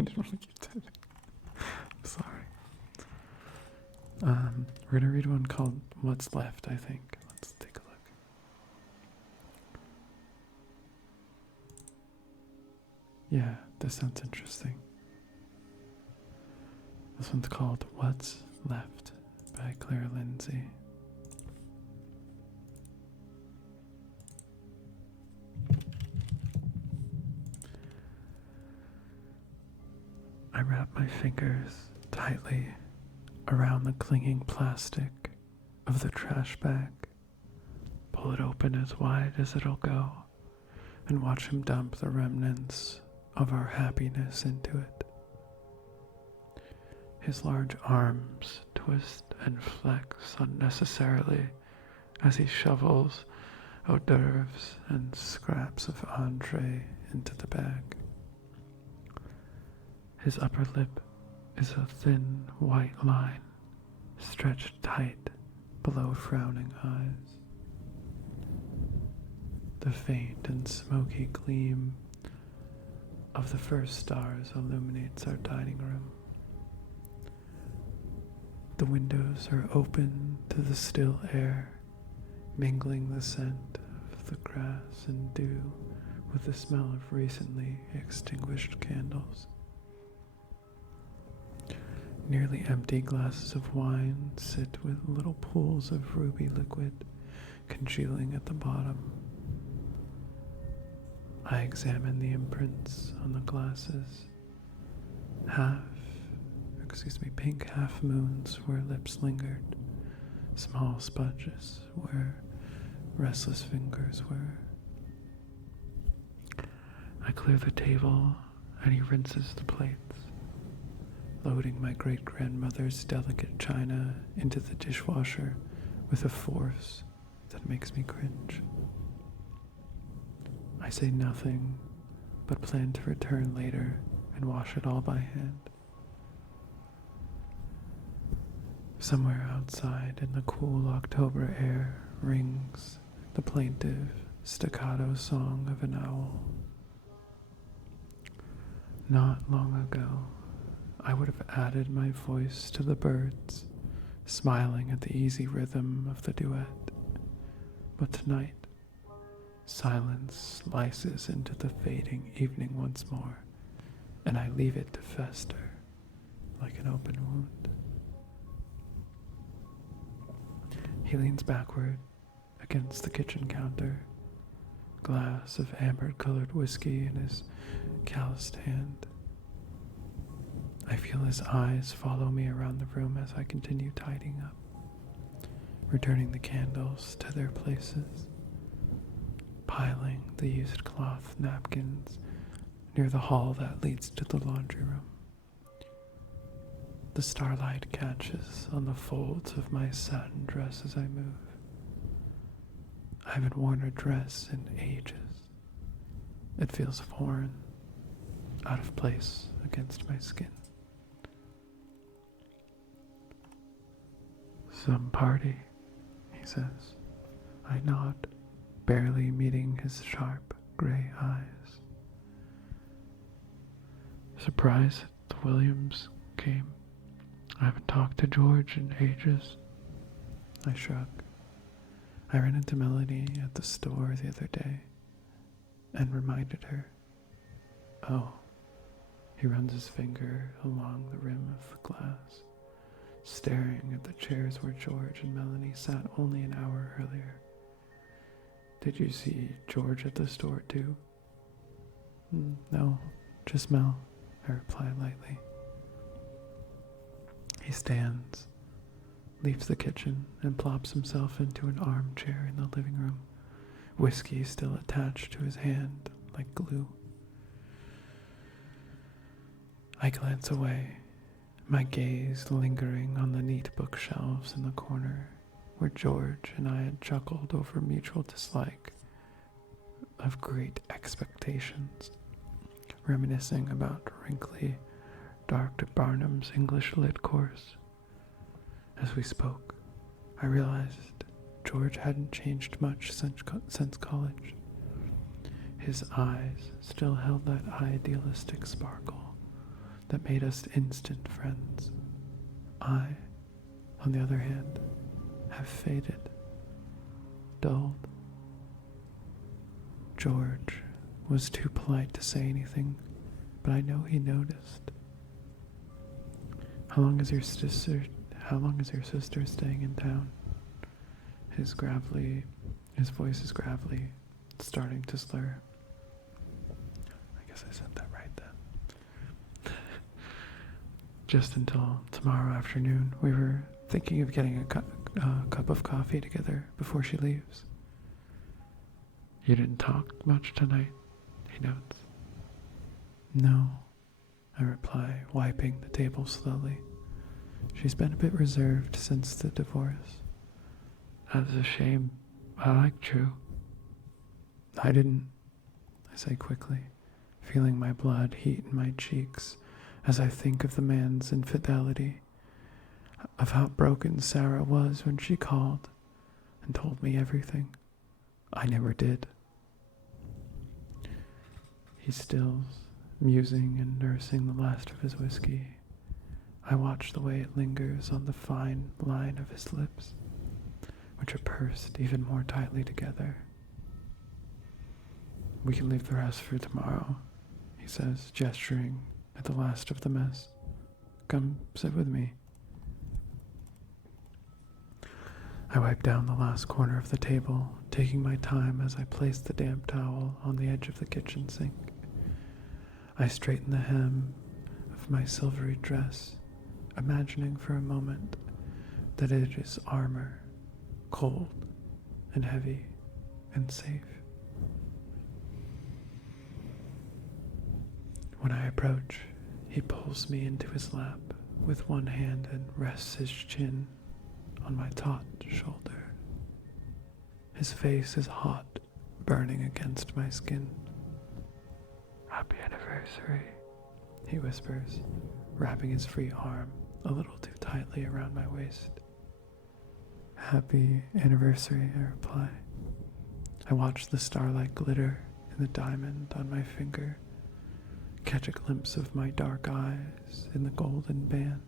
I didn't want to keep typing. I'm sorry. We're gonna read one called What's Left, I think. Let's take a look. Yeah, this sounds interesting. This one's called What's Left by Claire Lindsey. I wrap my fingers tightly around the clinging plastic of the trash bag, pull it open as wide as it'll go, and watch him dump the remnants of our happiness into it. His large arms twist and flex unnecessarily as he shovels hors d'oeuvres and scraps of entree into the bag. His upper lip is a thin white line, stretched tight below frowning eyes. The faint and smoky gleam of the first stars illuminates our dining room. The windows are open to the still air, mingling the scent of the grass and dew with the smell of recently extinguished candles. Nearly empty glasses of wine sit with little pools of ruby liquid congealing at the bottom. I examine the imprints on the glasses. Pink half moons where lips lingered, small smudges where restless fingers were. I clear the table and he rinses the plates, loading my great-grandmother's delicate china into the dishwasher with a force that makes me cringe. I say nothing, but plan to return later and wash it all by hand. Somewhere outside in the cool October air rings the plaintive staccato song of an owl. Not long ago, I would have added my voice to the birds, smiling at the easy rhythm of the duet. But tonight, silence slices into the fading evening once more, and I leave it to fester like an open wound. He leans backward against the kitchen counter, glass of amber-colored whiskey in his calloused hand. I feel his eyes follow me around the room as I continue tidying up, returning the candles to their places, piling the used cloth napkins near the hall that leads to the laundry room. The starlight catches on the folds of my satin dress as I move. I haven't worn a dress in ages. It feels foreign, out of place against my skin. Some party, he says. I nod, barely meeting his sharp gray eyes. Surprised the Williams came. I haven't talked to George in ages. I shrug. I ran into Melanie at the store the other day and reminded her. Oh, he runs his finger along the rim of the glass, staring at the chairs where George and Melanie sat only an hour earlier. Did you see George at the store too? No, just Mel, I reply lightly. He stands, leaves the kitchen, and plops himself into an armchair in the living room, whiskey still attached to his hand like glue. I glance away, my gaze lingering on the neat bookshelves in the corner where George and I had chuckled over mutual dislike of Great Expectations, reminiscing about wrinkly Dr. Barnum's English Lit course. As we spoke, I realized George hadn't changed much since college. His eyes still held that idealistic sparkle, that made us instant friends. I, on the other hand, have faded, dulled. George was too polite to say anything, but I know he noticed. How long is your sister staying in town? His voice is gravelly, starting to slur. I guess I said that right then. Just until tomorrow afternoon. We were thinking of getting a cup of coffee together before she leaves. You didn't talk much tonight, he notes. No, I reply, wiping the table slowly. She's been a bit reserved since the divorce. That's a shame. I like Drew. I didn't, I say quickly, feeling my blood heat in my cheeks as I think of the man's infidelity, of how broken Sarah was when she called and told me everything. I never did. He stills, musing and nursing the last of his whiskey. I watch the way it lingers on the fine line of his lips, which are pursed even more tightly together. We can leave the rest for tomorrow, he says, gesturing at the last of the mess. Come sit with me. I wipe down the last corner of the table, taking my time as I place the damp towel on the edge of the kitchen sink. I straighten the hem of my silvery dress, imagining for a moment that it is armor, cold and heavy and safe. When I approach, he pulls me into his lap with one hand and rests his chin on my taut shoulder. His face is hot, burning against my skin. Happy anniversary, he whispers, wrapping his free arm a little too tightly around my waist. Happy anniversary, I reply. I watch the starlight glitter in the diamond on my finger, catch a glimpse of my dark eyes in the golden band.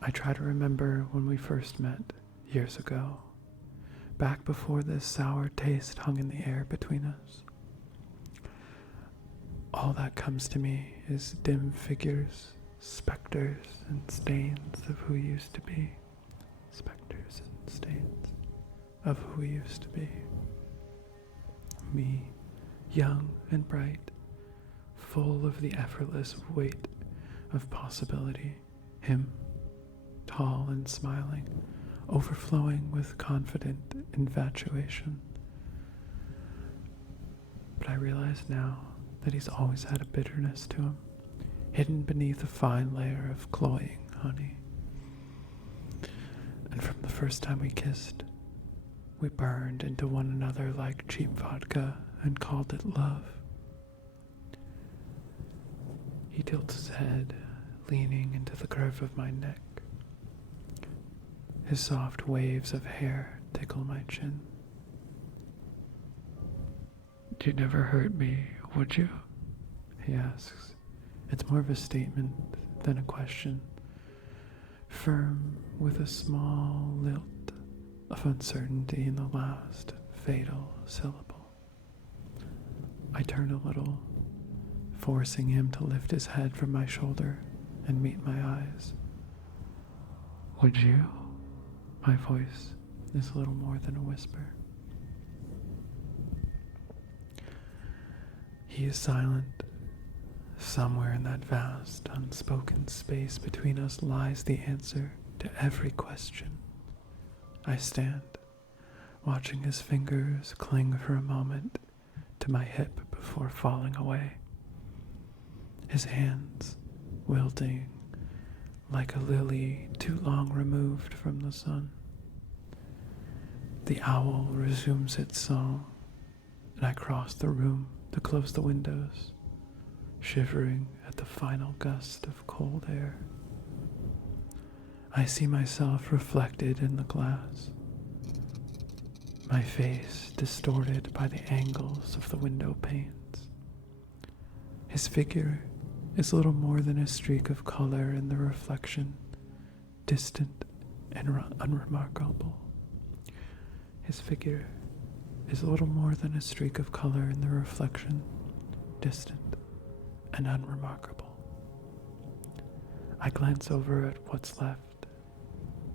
I try to remember when we first met, years ago, back before this sour taste hung in the air between us. All that comes to me is dim figures, specters and stains of who used to be. Specters and stains of who we used to be. Me, young and bright, full of the effortless weight of possibility. Him, tall and smiling, overflowing with confident infatuation. But I realize now that he's always had a bitterness to him, hidden beneath a fine layer of cloying honey. And from the first time we kissed, we burned into one another like cheap vodka and called it love. He tilts his head, leaning into the curve of my neck. His soft waves of hair tickle my chin. You'd never hurt me, would you? He asks. It's more of a statement than a question, firm with a small lilt of uncertainty in the last fatal syllable. I turn a little, forcing him to lift his head from my shoulder and meet my eyes. Would you? My voice is a little more than a whisper. He is silent. Somewhere in that vast, unspoken space between us lies the answer to every question. I stand, watching his fingers cling for a moment to my hip before falling away. His hands wilting like a lily too long removed from the sun. The owl resumes its song, and I cross the room to close the windows, shivering at the final gust of cold air. I see myself reflected in the glass, my face distorted by the angles of the window panes. His figure is little more than a streak of color in the reflection, distant and unremarkable. His figure is little more than a streak of color in the reflection, distant and unremarkable. I glance over at what's left,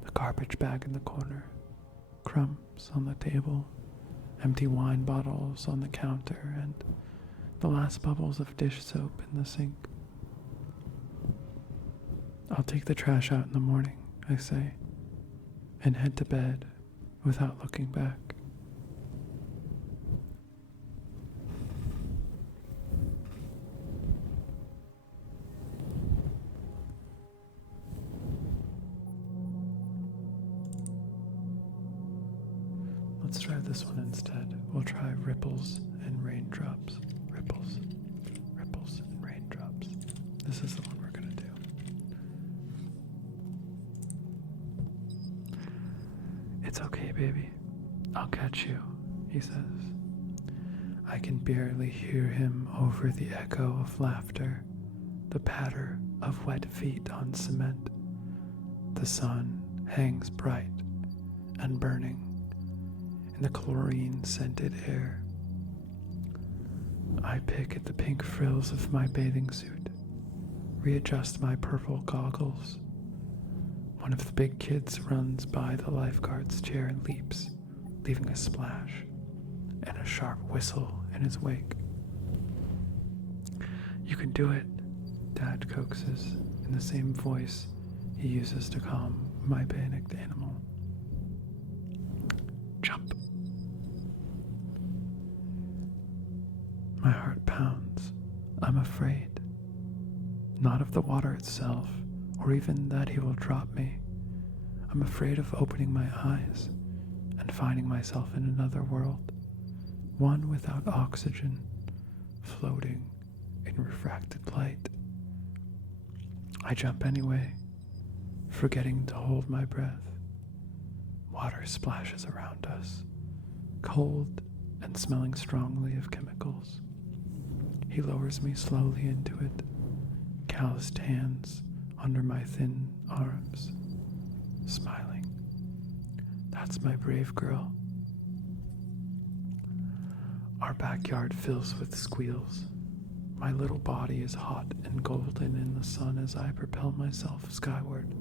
the garbage bag in the corner, crumbs on the table, empty wine bottles on the counter, and the last bubbles of dish soap in the sink. I'll take the trash out in the morning, I say, and head to bed without looking back. Let's try this one instead. We'll try ripples and raindrops. Ripples, ripples and raindrops. This is the one we're gonna do. It's okay, baby. I'll catch you, he says. I can barely hear him over the echo of laughter, the patter of wet feet on cement. The sun hangs bright and burning in the chlorine-scented air. I pick at the pink frills of my bathing suit, readjust my purple goggles. One of the big kids runs by the lifeguard's chair and leaps, leaving a splash and a sharp whistle in his wake. You can do it, Dad coaxes in the same voice he uses to calm my panicked animal. Jump. My heart pounds. I'm afraid. Not of the water itself, or even that he will drop me. I'm afraid of opening my eyes and finding myself in another world, one without oxygen, floating in refracted light. I jump anyway, forgetting to hold my breath. Water splashes around us, cold and smelling strongly of chemicals. He lowers me slowly into it, calloused hands under my thin arms, smiling. That's my brave girl. Our backyard fills with squeals. My little body is hot and golden in the sun as I propel myself skyward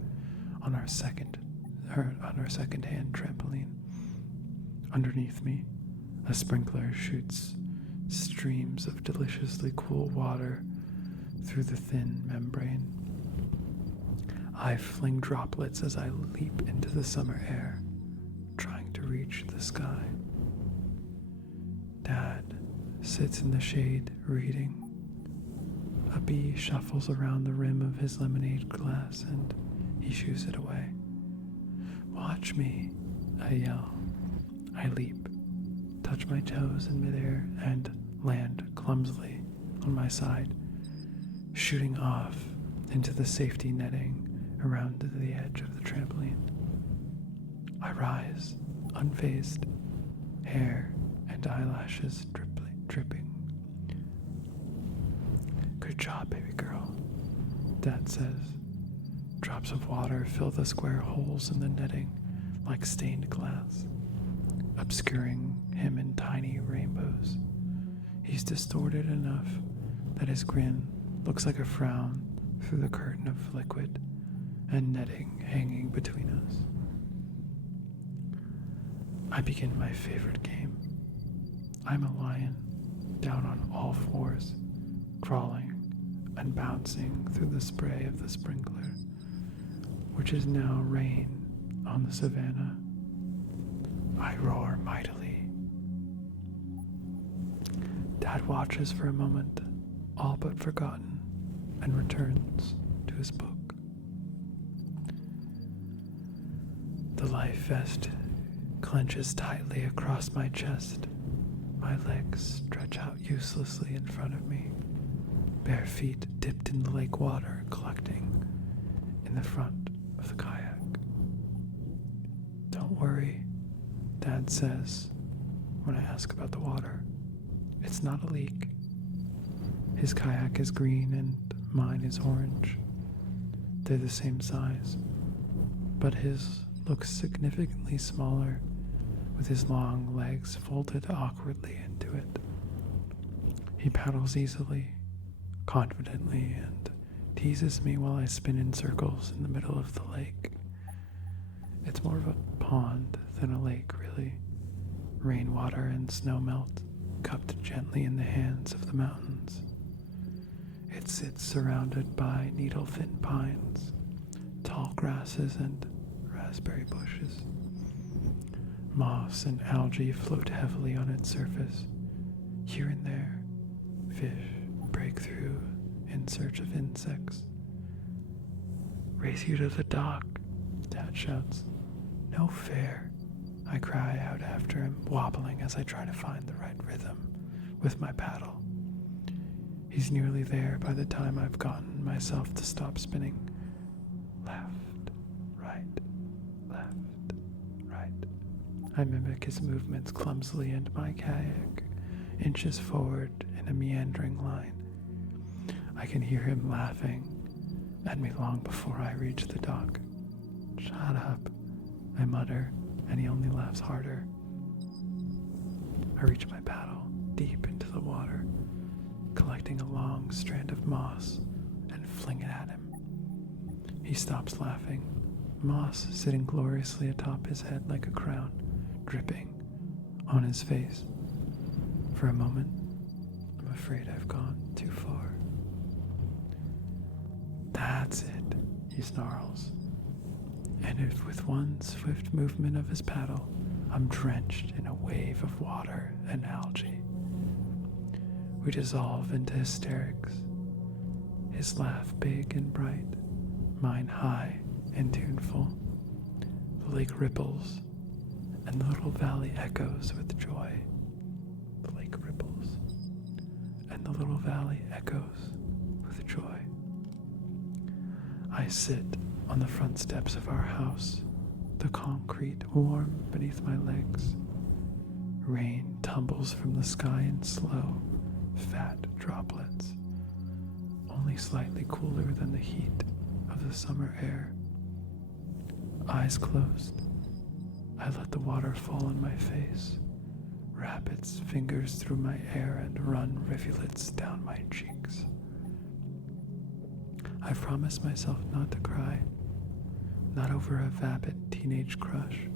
on our second-hand trampoline. Underneath me, a sprinkler shoots streams of deliciously cool water through the thin membrane. I fling droplets as I leap into the summer air, trying to reach the sky. Dad sits in the shade reading. A bee shuffles around the rim of his lemonade glass and he shoos it away. Watch me, I yell. I leap, touch my toes in midair, and land clumsily on my side, shooting off into the safety netting around the edge of the trampoline. I rise, unfazed, hair and eyelashes dripping. Good job, baby girl, Dad says. Drops of water fill the square holes in the netting like stained glass, obscuring him in tiny rainbows. He's distorted enough that his grin looks like a frown through the curtain of liquid and netting hanging between us. I begin my favorite game. I'm a lion, down on all fours, crawling and bouncing through the spray of the sprinkler, which is now rain on the savannah. I roar mightily. Dad watches for a moment, all but forgotten, and returns to his book. The life vest clenches tightly across my chest. My legs stretch out uselessly in front of me, bare feet dipped in the lake water collecting in the front of the kayak. Don't worry, Dad says when I ask about the water. It's not a leak. His kayak is green and mine is orange. They're the same size, but his looks significantly smaller, with his long legs folded awkwardly into it. He paddles easily, confidently, and teases me while I spin in circles in the middle of the lake. It's more of a pond than a lake, really. Rainwater and snowmelt cupped gently in the hands of the mountains. It sits surrounded by needle-thin pines, tall grasses, and raspberry bushes. Moss and algae float heavily on its surface. Here and there, fish break through in search of insects. "Race you to the dock," Dad shouts. "No fair," I cry out after him, wobbling as I try to find the right rhythm with my paddle. He's nearly there by the time I've gotten myself to stop spinning. Left, right, left, right. I mimic his movements clumsily, and my kayak inches forward in a meandering line. I can hear him laughing at me long before I reach the dock. "Shut up," I mutter, and he only laughs harder. I reach my paddle deep into the water, collecting a long strand of moss and fling it at him. He stops laughing, moss sitting gloriously atop his head like a crown, dripping on his face. For a moment, I'm afraid I've gone too far. "That's it," he snarls. And if with one swift movement of his paddle, I'm drenched in a wave of water and algae. We dissolve into hysterics, his laugh big and bright, mine high and tuneful. The lake ripples, and the little valley echoes with joy. The lake ripples, and the little valley echoes with joy. I sit on the front steps of our house, the concrete warm beneath my legs. Rain tumbles from the sky in slow, fat droplets, only slightly cooler than the heat of the summer air. Eyes closed, I let the water fall on my face, wrap its fingers through my hair, and run rivulets down my cheeks. I promised myself not to cry, not over a vapid teenage crush.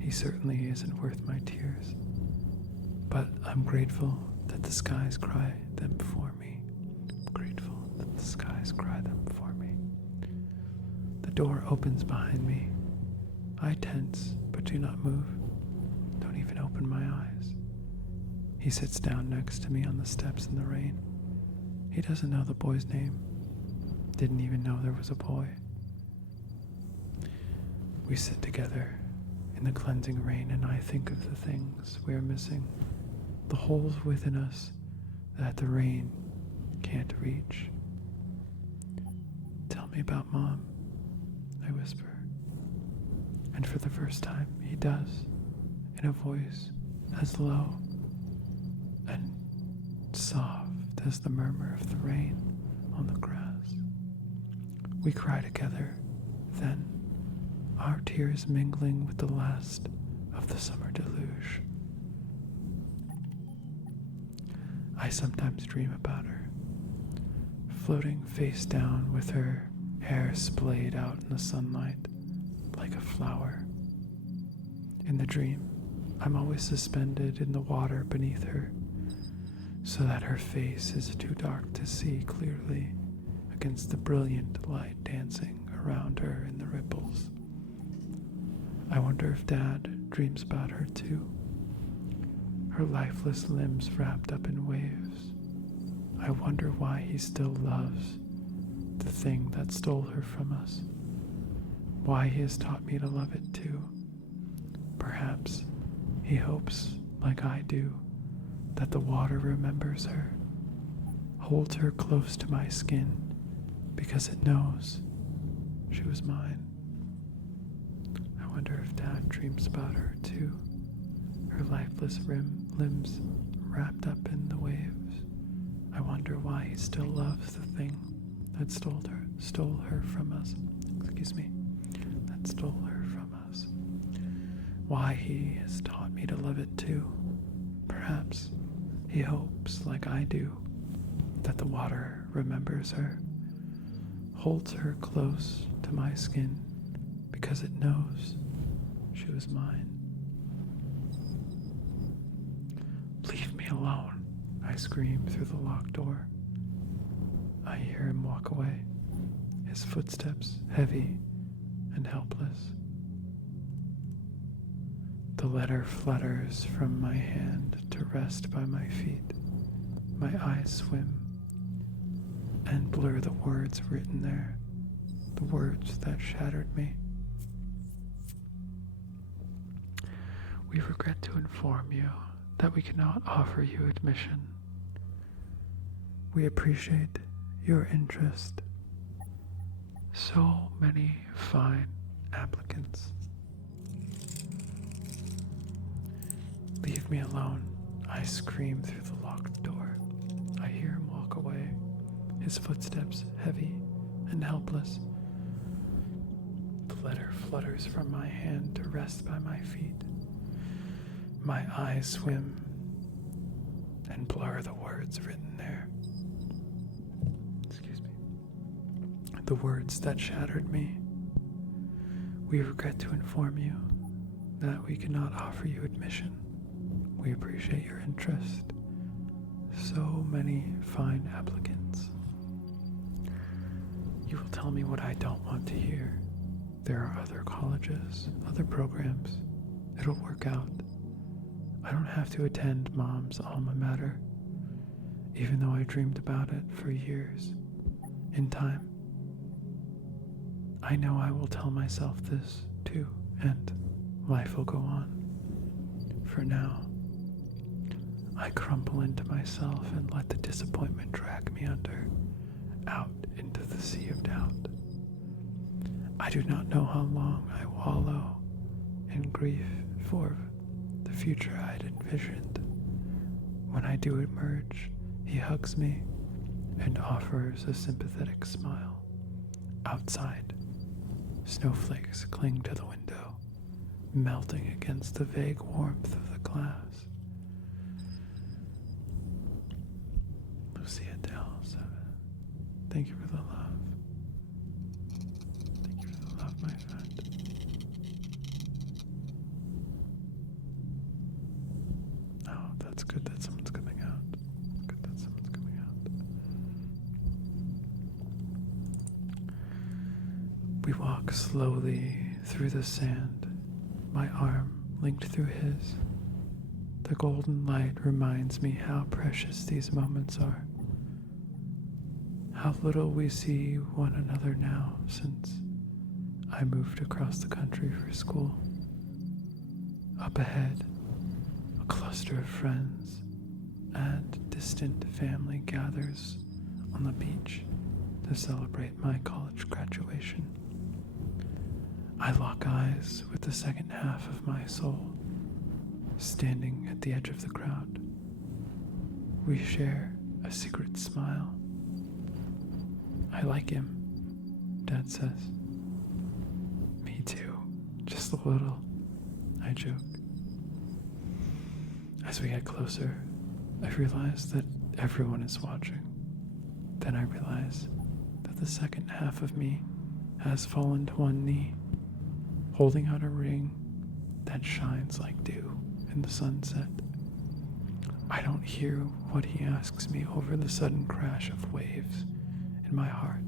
He certainly isn't worth my tears, but I'm grateful that the skies cry them for me. I'm grateful that the skies cry them for me. The door opens behind me. I tense, but do not move. Don't even open my eyes. He sits down next to me on the steps in the rain. He doesn't know the boy's name. Didn't even know there was a boy. We sit together in the cleansing rain, and I think of the things we are missing, the holes within us that the rain can't reach. "Tell me about Mom," I whisper. And for the first time, he does, in a voice as low and soft as the murmur of the rain on the grass. We cry together, then, our tears mingling with the last of the summer deluge. I sometimes dream about her, floating face down with her hair splayed out in the sunlight like a flower. In the dream, I'm always suspended in the water beneath her, so that her face is too dark to see clearly against the brilliant light dancing around her in the ripples. I wonder if Dad dreams about her too, her lifeless limbs wrapped up in waves. I wonder why he still loves the thing that stole her from us, why he has taught me to love it too. Perhaps he hopes, like I do, that the water remembers her, holds her close to my skin, because it knows she was mine. I wonder if Dad dreams about her too, her lifeless limbs wrapped up in the waves, I wonder why he still loves the thing that stole her from us. That stole her from us. Why he has taught me to love it too. Perhaps he hopes, like I do, that the water remembers her, holds her close to my skin because it knows she was mine. Leave me alone, I scream through the locked door. I hear him walk away, his footsteps heavy and helpless. The letter flutters from my hand to rest by my feet. My eyes swim and blur the words written there, the words that shattered me. We regret to inform you that we cannot offer you admission. We appreciate your interest. So many fine applicants. Leave me alone, I scream through the locked door. I hear him walk away, his footsteps heavy and helpless. The letter flutters from my hand to rest by my feet. My eyes swim and blur the words written there. The words that shattered me. We regret to inform you that we cannot offer you admission. We appreciate your interest. So many fine applicants. You will tell me what I don't want to hear. There are other colleges, other programs. It'll work out. I don't have to attend Mom's alma mater, even though I dreamed about it for years. In time, I know I will tell myself this too, and life will go on. For now, I crumple into myself and let the disappointment drag me under, out into the sea of doubt. I do not know how long I wallow in grief for the future I had envisioned. When I do emerge, he hugs me and offers a sympathetic smile. Outside, snowflakes cling to the window, melting against the vague warmth of the glass. Lucia Dell 7. Thank you for the love. Thank you for the love, my friend. Oh, that's good that someone's coming out. Good that someone's coming out. We walk slowly through the sand, my arm linked through his. The golden light reminds me how precious these moments are. How little we see one another now since I moved across the country for school. Up ahead, a cluster of friends and distant family gathers on the beach to celebrate my college graduation. I lock eyes with the second half of my soul, standing at the edge of the crowd. We share a secret smile. I like him, Dad says. Me too, just a little, I joke. As we get closer, I realize that everyone is watching. Then I realize that the second half of me has fallen to one knee, holding out a ring that shines like dew in the sunset. I don't hear what he asks me over the sudden crash of waves in my heart.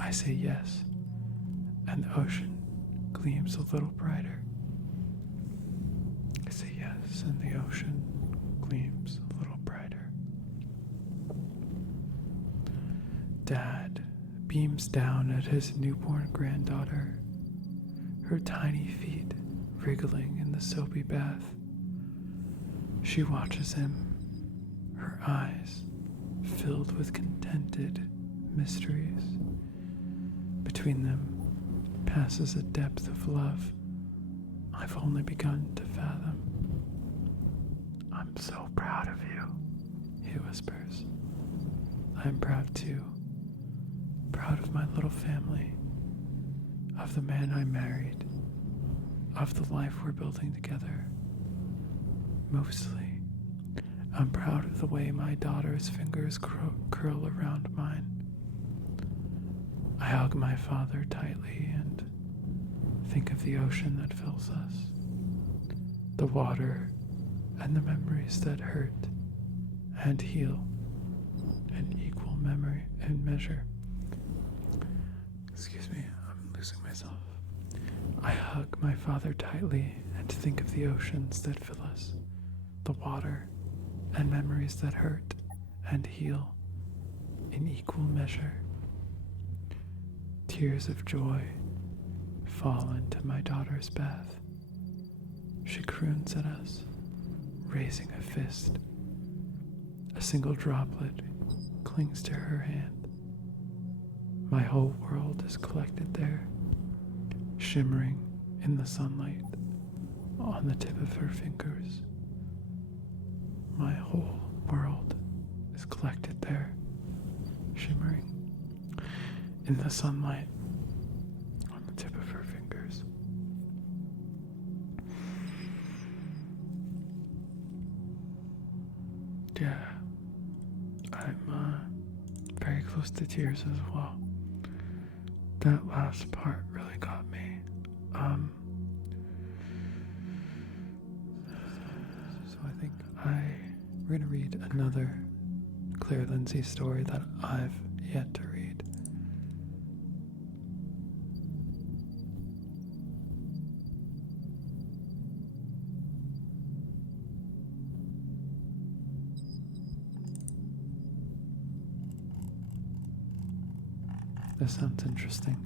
I say yes, and the ocean gleams a little brighter. I say yes, and the ocean gleams a little brighter. Dad beams down at his newborn granddaughter, her tiny feet wriggling in the soapy bath. She watches him, her eyes filled with contented mysteries. Between them passes a depth of love I've only begun to fathom. I'm so proud of you, he whispers. I'm proud too. Proud of my little family, of the man I married, of the life we're building together. Mostly, I'm proud of the way my daughter's fingers curl around mine. I hug my father tightly and think of the ocean that fills us, the water and the memories that hurt and heal in equal memory and measure. Excuse me, I'm losing myself. I hug my father tightly and think of the oceans that fill us, the water and memories that hurt and heal in equal measure. Tears of joy fall into my daughter's bath. She croons at us, raising a fist. A single droplet clings to her hand. My whole world is collected there, shimmering in the sunlight on the tip of her fingers. My whole world is collected there, shimmering in the sunlight on the tip of her fingers. Yeah, I'm very close to tears as well. That last part really got me. So I think we're going to read another Claire Lindsey story that I've yet to read. This sounds interesting.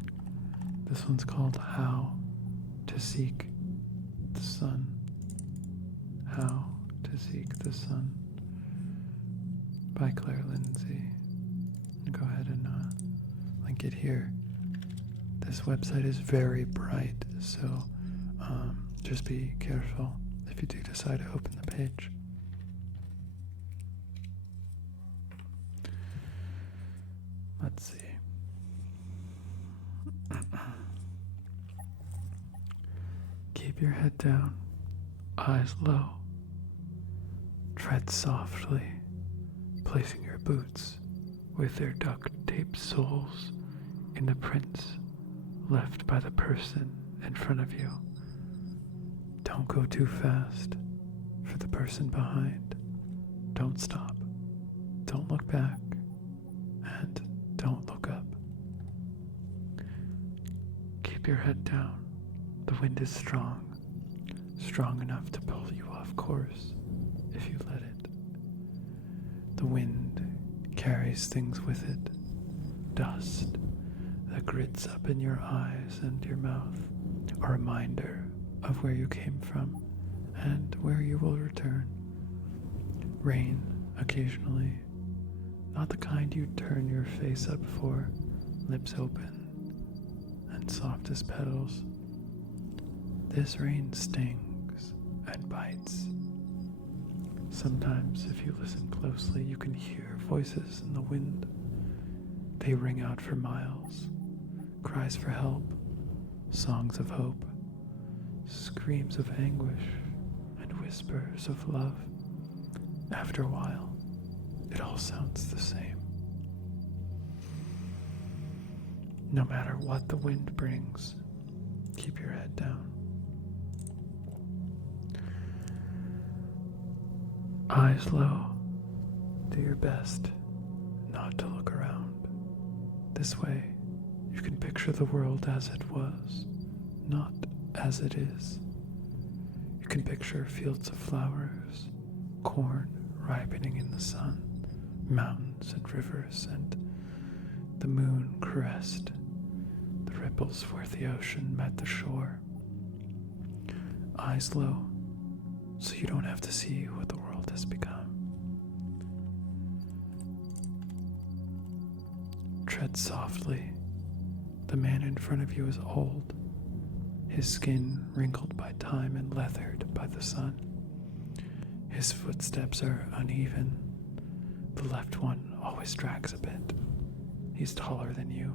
This one's called How to Seek the Sun. How to Seek the Sun by Claire Lindsey. Go ahead and link it here. This website is very bright, so just be careful if you do decide to open the page. Let's see. Keep your head down, eyes low. Tread softly, placing your boots with their duct-taped soles in the prints left by the person in front of you. Don't go too fast for the person behind. Don't stop. Don't look back. And don't look up. Keep your head down. The wind is strong enough to pull you off course if you let it. The wind carries things with it. Dust that grits up in your eyes and your mouth, a reminder of where you came from and where you will return. Rain occasionally, not the kind you turn your face up for, lips open and soft as petals. This rain stings and bites. Sometimes, if you listen closely, you can hear voices in the wind. They ring out for miles, cries for help, songs of hope, screams of anguish, and whispers of love. After a while, it all sounds the same. No matter what the wind brings, keep your head down. Eyes low. Do your best not to look around. This way, you can picture the world as it was, not as it is. You can picture fields of flowers, corn ripening in the sun, mountains and rivers, and the moon caressed the ripples where the ocean met the shore. Eyes low, so you don't have to see what the world has become. Tread softly. The man in front of you is old, his skin wrinkled by time and leathered by the sun. His footsteps are uneven, the left one always drags a bit. He's taller than you,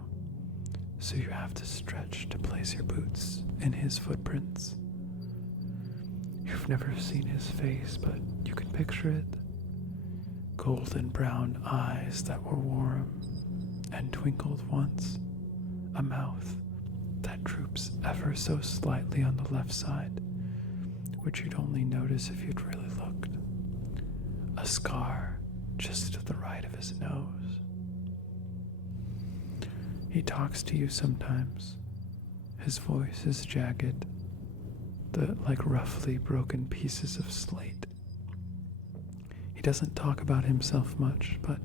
so you have to stretch to place your boots in his footprints. You've never seen his face, but you can picture it. Golden brown eyes that were warm and twinkled once, a mouth that droops ever so slightly on the left side, which you'd only notice if you'd really looked. A scar just to the right of his nose. He talks to you sometimes. His voice is jagged, like roughly broken pieces of slate. He doesn't talk about himself much, but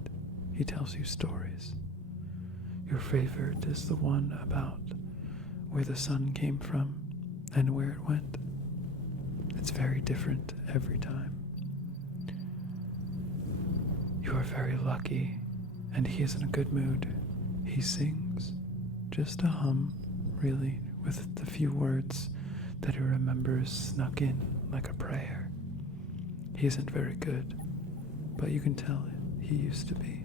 he tells you stories. Your favorite is the one about where the sun came from and where it went. It's very different every time. You are very lucky, and he is in a good mood. He sings, just a hum, really, with the few words that he remembers snuck in like a prayer. He isn't very good, but you can tell he used to be.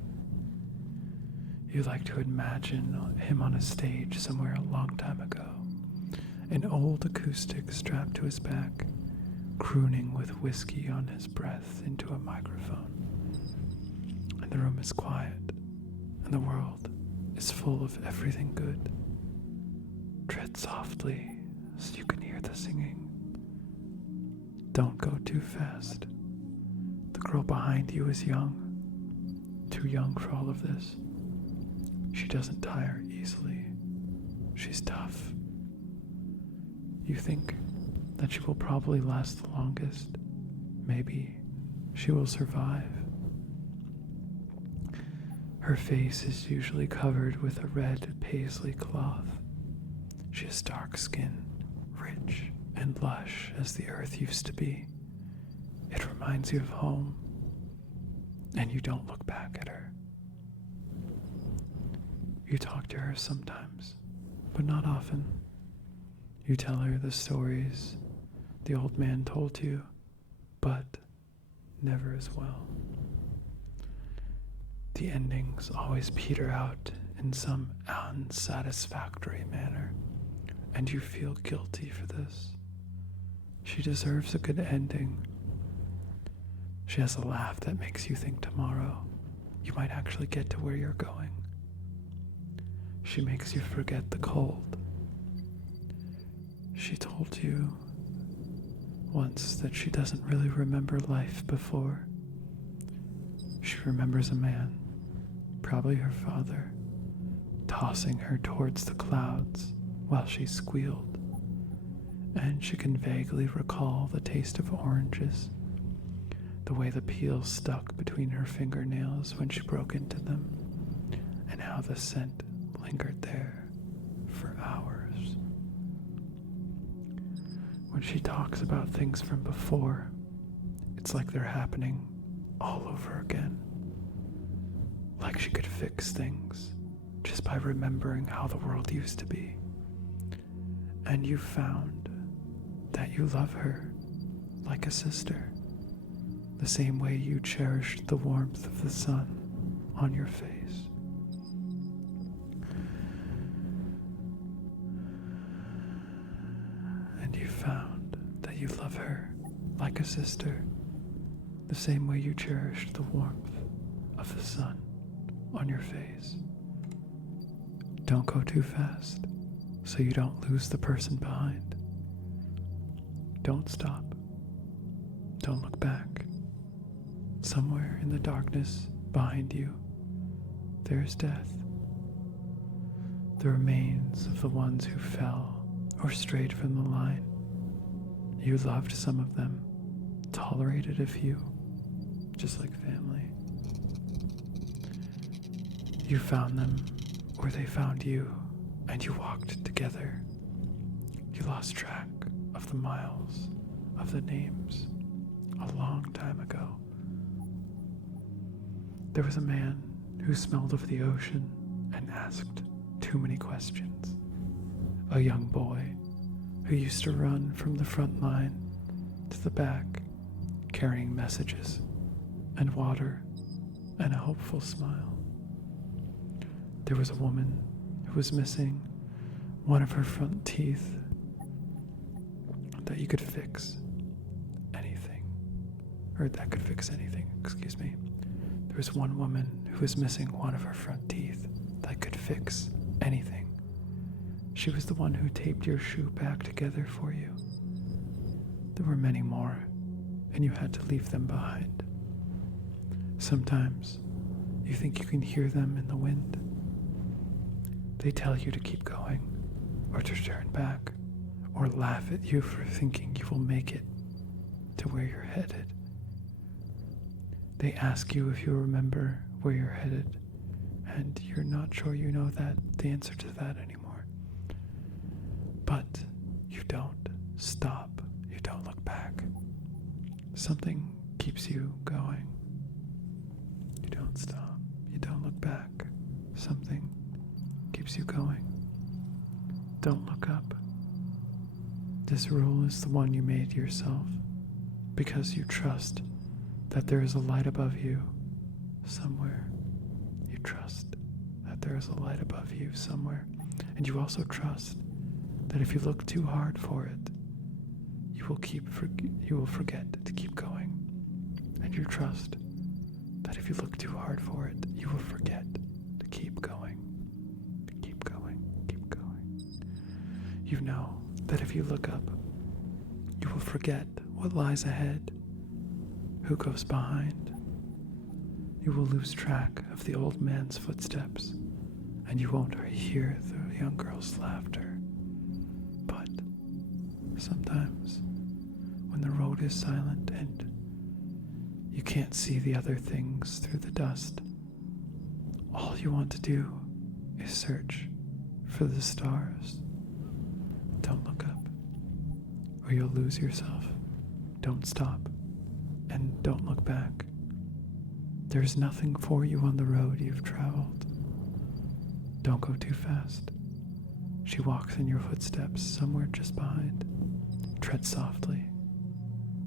You like to imagine him on a stage somewhere a long time ago, an old acoustic strapped to his back, crooning with whiskey on his breath into a microphone. And the room is quiet, and the world is full of everything good. Tread softly so you can hear the singing. Don't go too fast. The girl behind you is young, too young for all of this. She doesn't tire easily. She's tough. You think that she will probably last the longest. Maybe she will survive. Her face is usually covered with a red paisley cloth. She has dark skin, rich and lush as the earth used to be. It reminds you of home, and you don't look back at her. You talk to her sometimes, but not often. You tell her the stories the old man told you, but never as well. The endings always peter out in some unsatisfactory manner, and you feel guilty for this. She deserves a good ending. She has a laugh that makes you think tomorrow you might actually get to where you're going. She makes you forget the cold. She told you once that she doesn't really remember life before. She remembers a man, probably her father, tossing her towards the clouds while she squealed, and she can vaguely recall the taste of oranges, the way the peel stuck between her fingernails when she broke into them, and how the scent lingered there for hours. When she talks about things from before, it's like they're happening all over again. Like she could fix things just by remembering how the world used to be. And you found that you love her like a sister, the same way you cherished the warmth of the sun on your face. And you found that you love her like a sister, the same way you cherished the warmth of the sun on your face. Don't go too fast so you don't lose the person behind. Don't stop. Don't look back. Somewhere in the darkness behind you, there is death. The remains of the ones who fell or strayed from the line. You loved some of them, tolerated a few, just like family. You found them, or they found you, and you walked together. You lost track of the miles, of the names, a long time ago. There was a man who smelled of the ocean and asked too many questions. A young boy who used to run from the front line to the back, carrying messages and water and a hopeful smile. There was a woman who was missing one of her front teeth that you could fix anything, or that could fix anything, excuse me. There was one woman who was missing one of her front teeth that could fix anything. She was the one who taped your shoe back together for you. There were many more, and you had to leave them behind. Sometimes you think you can hear them in the wind. They tell you to keep going, or to turn back, or laugh at you for thinking you will make it to where you're headed. They ask you if you remember where you're headed, and you're not sure you know the answer to that anymore. But you don't stop. You don't look back. Something keeps you going. You don't stop. You don't look back. Something keeps you going. Don't look up. This rule is the one you made yourself because you trust that there is a light above you somewhere. You trust that there is a light above you somewhere. And you also trust that if you look too hard for it, you will forget to keep going. And you trust that if you look too hard for it, you will forget to keep going. To keep going, keep going. You know that if you look up, you will forget what lies ahead, who goes behind. You will lose track of the old man's footsteps, and you won't hear the young girl's laughter. But sometimes, when the road is silent and you can't see the other things through the dust, all you want to do is search for the stars. Don't look up, or you'll lose yourself. Don't stop, and don't look back. There's nothing for you on the road you've traveled. Don't go too fast. She walks in your footsteps somewhere just behind. Tread softly,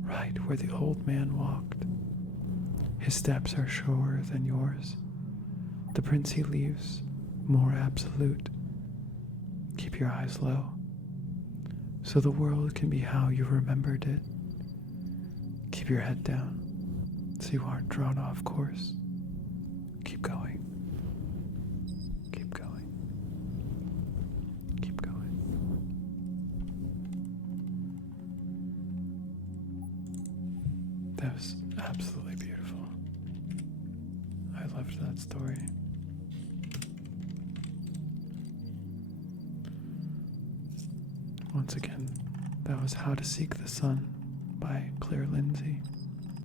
right where the old man walked. His steps are surer than yours. The prints he leaves, more absolute. Keep your eyes low, so the world can be how you remembered it. Keep your head down, so you aren't drawn off course. Keep going. Keep going. Keep going. That was absolutely beautiful. I loved that story. Once again, that was How to Seek the Sun by Claire Lindsey.